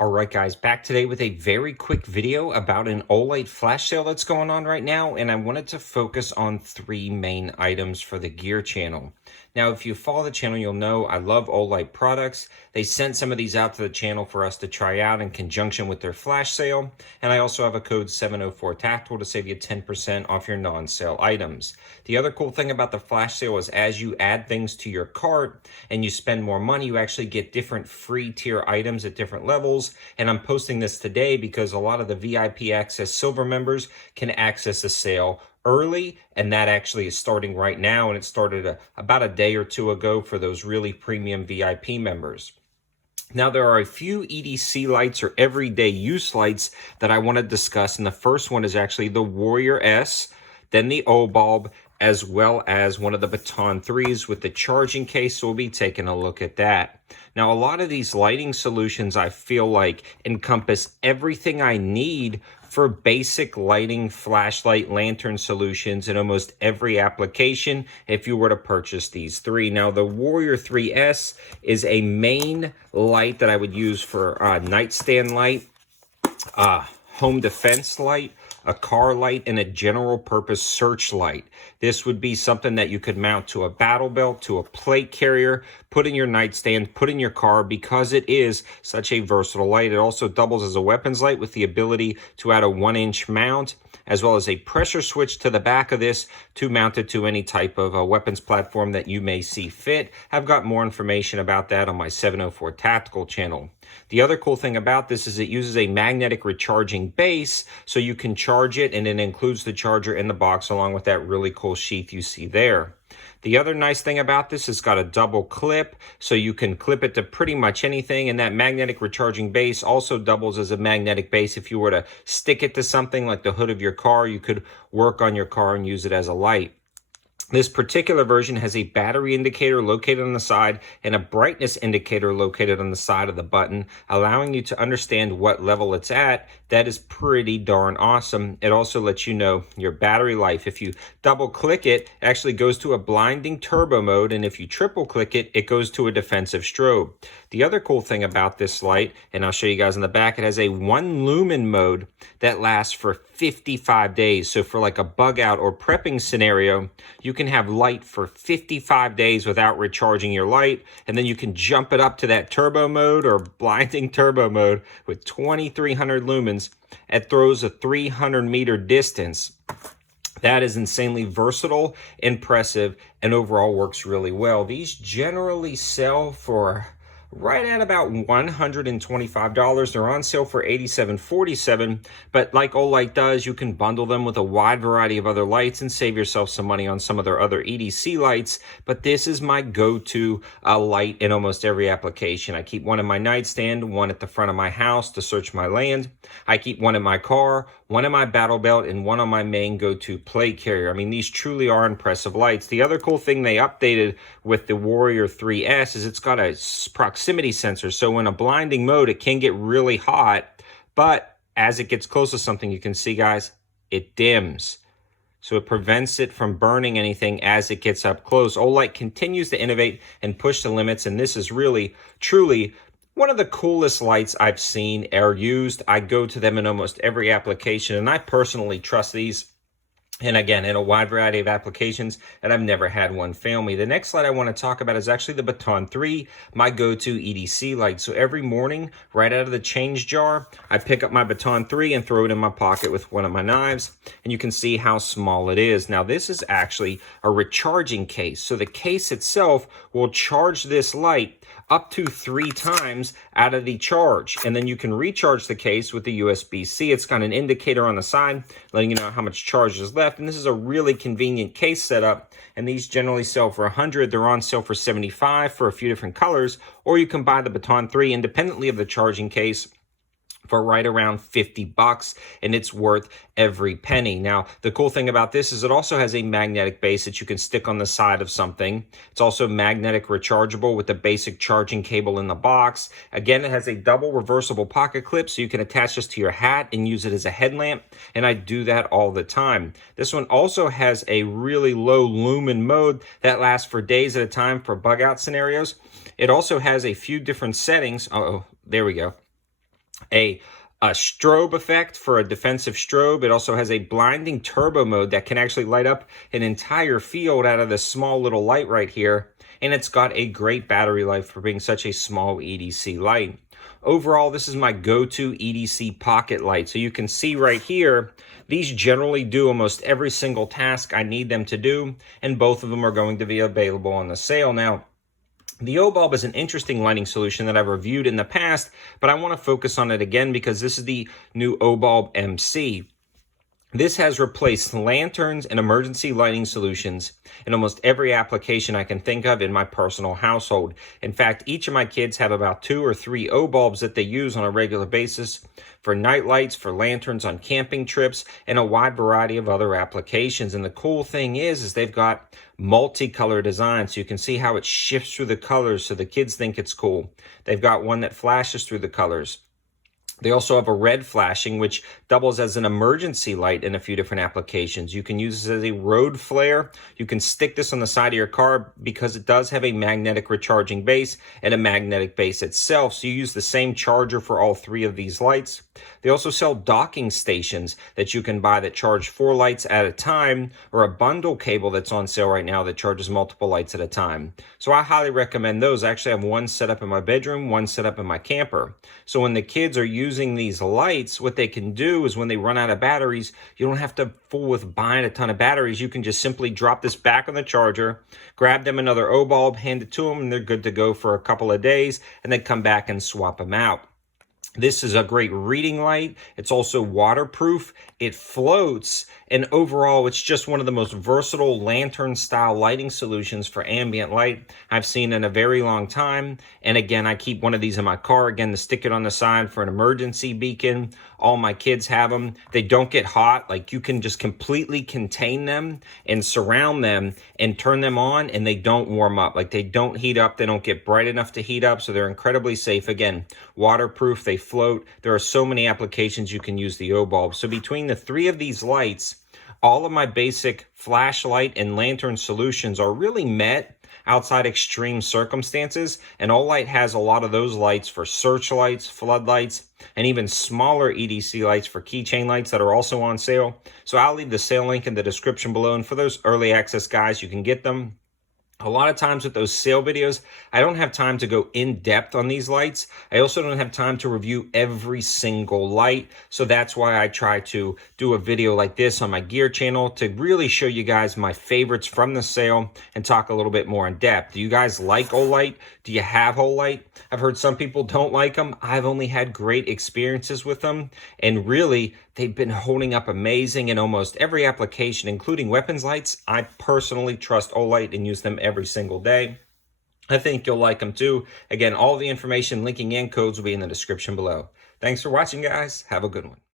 All right, guys, back today with a very quick video about an Olight flash sale that's going on right now, and I wanted to focus on three main items for the gear channel. Now, if you follow the channel, you'll know I love Olight products. They sent some of these out to the channel for us to try out in conjunction with their flash sale, and I also have a code 704 Tactical to save you 10% off your non-sale items. The other cool thing about the flash sale is as you add things to your cart and you spend more money, you actually get different free tier items at different levels. And I'm posting this today because a lot of the VIP Access Silver members can access the sale early, and that actually is starting right now, and it started about a day or two ago for those really premium VIP members. Now, there are a few EDC lights or everyday use lights that I want to discuss, and the first one is actually the Warrior S, then the Obulb, as well as one of the Baton 3s with the charging case, so we'll be taking a look at that. Now, a lot of these lighting solutions I feel like encompass everything I need for basic lighting, flashlight, lantern solutions in almost every application if you were to purchase these three. Now, the Warrior 3S is a main light that I would use for nightstand light, home defense light, a car light, and a general purpose searchlight. This would be something that you could mount to a battle belt, to a plate carrier, put in your nightstand, put in your car, because it is such a versatile light. It also doubles as a weapons light with the ability to add a 1-inch mount, as well as a pressure switch to the back of this to mount it to any type of a weapons platform that you may see fit. I've got more information about that on my 704 Tactical channel. The other cool thing about this is it uses a magnetic recharging base, so you can charge it, and it includes the charger in the box along with that really cool sheath you see there. The other nice thing about this is it's got a double clip, so you can clip it to pretty much anything, and that magnetic recharging base also doubles as a magnetic base. If you were to stick it to something like the hood of your car, you could work on your car and use it as a light. This particular version has a battery indicator located on the side and a brightness indicator located on the side of the button, allowing you to understand what level it's at. That is pretty darn awesome. It also lets you know your battery life. If you double click it, it actually goes to a blinding turbo mode, and if you triple click it, it goes to a defensive strobe. The other cool thing about this light, and I'll show you guys in the back, it has a 1 lumen mode that lasts for 55 days. So for like a bug out or prepping scenario, you can have light for 55 days without recharging your light, and then you can jump it up to that turbo mode or blinding turbo mode with 2300 lumens. It throws a 300-meter distance. That is insanely versatile, impressive, and overall works really well. These generally sell for right at about $125. They're on sale for $87.47, but like Olight does, you can bundle them with a wide variety of other lights and save yourself some money on some of their other EDC lights. But this is my go-to light in almost every application. I keep one in my nightstand, one at the front of my house to search my land. I keep one in my car, one in my battle belt, and one on my main go-to plate carrier. I mean, these truly are impressive lights. The other cool thing they updated with the Warrior 3S is it's got a proximity sensor. So in a blinding mode, it can get really hot, but as it gets close to something, you can see, guys, it dims. So it prevents it from burning anything as it gets up close. Olight continues to innovate and push the limits, and this is really, truly one of the coolest lights I've seen or used. I go to them in almost every application, and I personally trust these. And again, in a wide variety of applications, and I've never had one fail me. The next light I want to talk about is actually the Baton 3, my go-to EDC light. So every morning, right out of the change jar, I pick up my Baton 3 and throw it in my pocket with one of my knives, and you can see how small it is. Now, this is actually a recharging case. So the case itself will charge this light up to 3 times out of the charge, and then you can recharge the case with the USB-C. It's got an indicator on the side letting you know how much charge is left, and this is a really convenient case setup, and these generally sell for $100. They're on sale for $75 for a few different colors, or you can buy the Baton 3 independently of the charging case for right around $50, and it's worth every penny. Now, the cool thing about this is it also has a magnetic base that you can stick on the side of something. It's also magnetic rechargeable with the basic charging cable in the box. Again, it has a double reversible pocket clip, so you can attach this to your hat and use it as a headlamp, and I do that all the time. This one also has a really low lumen mode that lasts for days at a time for bug out scenarios. It also has a few different settings. Oh, there we go. a strobe effect for a defensive strobe. It also has a blinding turbo mode that can actually light up an entire field out of this small little light right here. And it's got a great battery life for being such a small EDC light. Overall, this is my go-to EDC pocket light. So you can see right here, these generally do almost every single task I need them to do, and both of them are going to be available on the sale. Now, the Obulb is an interesting lighting solution that I've reviewed in the past, but I want to focus on it again because this is the new Obulb MC. This has replaced lanterns and emergency lighting solutions in almost every application I can think of in my personal household. In fact, each of my kids have about 2 or 3 Obulbs that they use on a regular basis for night lights, for lanterns on camping trips, and a wide variety of other applications. And the cool thing is they've got multicolor design, so you can see how it shifts through the colors so the kids think it's cool. They've got one that flashes through the colors. They also have a red flashing, which doubles as an emergency light in a few different applications. You can use this as a road flare. You can stick this on the side of your car because it does have a magnetic recharging base and a magnetic base itself. So you use the same charger for all 3 of these lights. They also sell docking stations that you can buy that charge 4 lights at a time, or a bundle cable that's on sale right now that charges multiple lights at a time. So I highly recommend those. I actually have one set up in my bedroom, one set up in my camper. So when the kids are using these lights, what they can do is when they run out of batteries, you don't have to fool with buying a ton of batteries. You can just simply drop this back on the charger, grab them another Obulb, hand it to them, and they're good to go for a couple of days, and then come back and swap them out. This is a great reading light. It's also waterproof. It floats. And overall, it's just one of the most versatile lantern-style lighting solutions for ambient light I've seen in a very long time. And again, I keep one of these in my car, again, to stick it on the side for an emergency beacon. All my kids have them. They don't get hot. Like, you can just completely contain them and surround them and turn them on, and they don't warm up. Like, they don't heat up. They don't get bright enough to heat up, so they're incredibly safe. Again, waterproof. They float. There are so many applications you can use the Obulb. So between the 3 of these lights, all of my basic flashlight and lantern solutions are really met outside extreme circumstances, and Olight has a lot of those lights for searchlights, floodlights, and even smaller EDC lights for keychain lights that are also on sale. So I'll leave the sale link in the description below, and for those early access guys, you can get them. A lot of times with those sale videos, I don't have time to go in depth on these lights. I also don't have time to review every single light. So that's why I try to do a video like this on my gear channel to really show you guys my favorites from the sale and talk a little bit more in depth. Do you guys like Olight? Do you have Olight? I've heard some people don't like them. I've only had great experiences with them. And really, they've been holding up amazing in almost every application, including weapons lights. I personally trust Olight and use them every single day. I think you'll like them too. Again, all the information, linking, and codes will be in the description below. Thanks for watching, guys. Have a good one.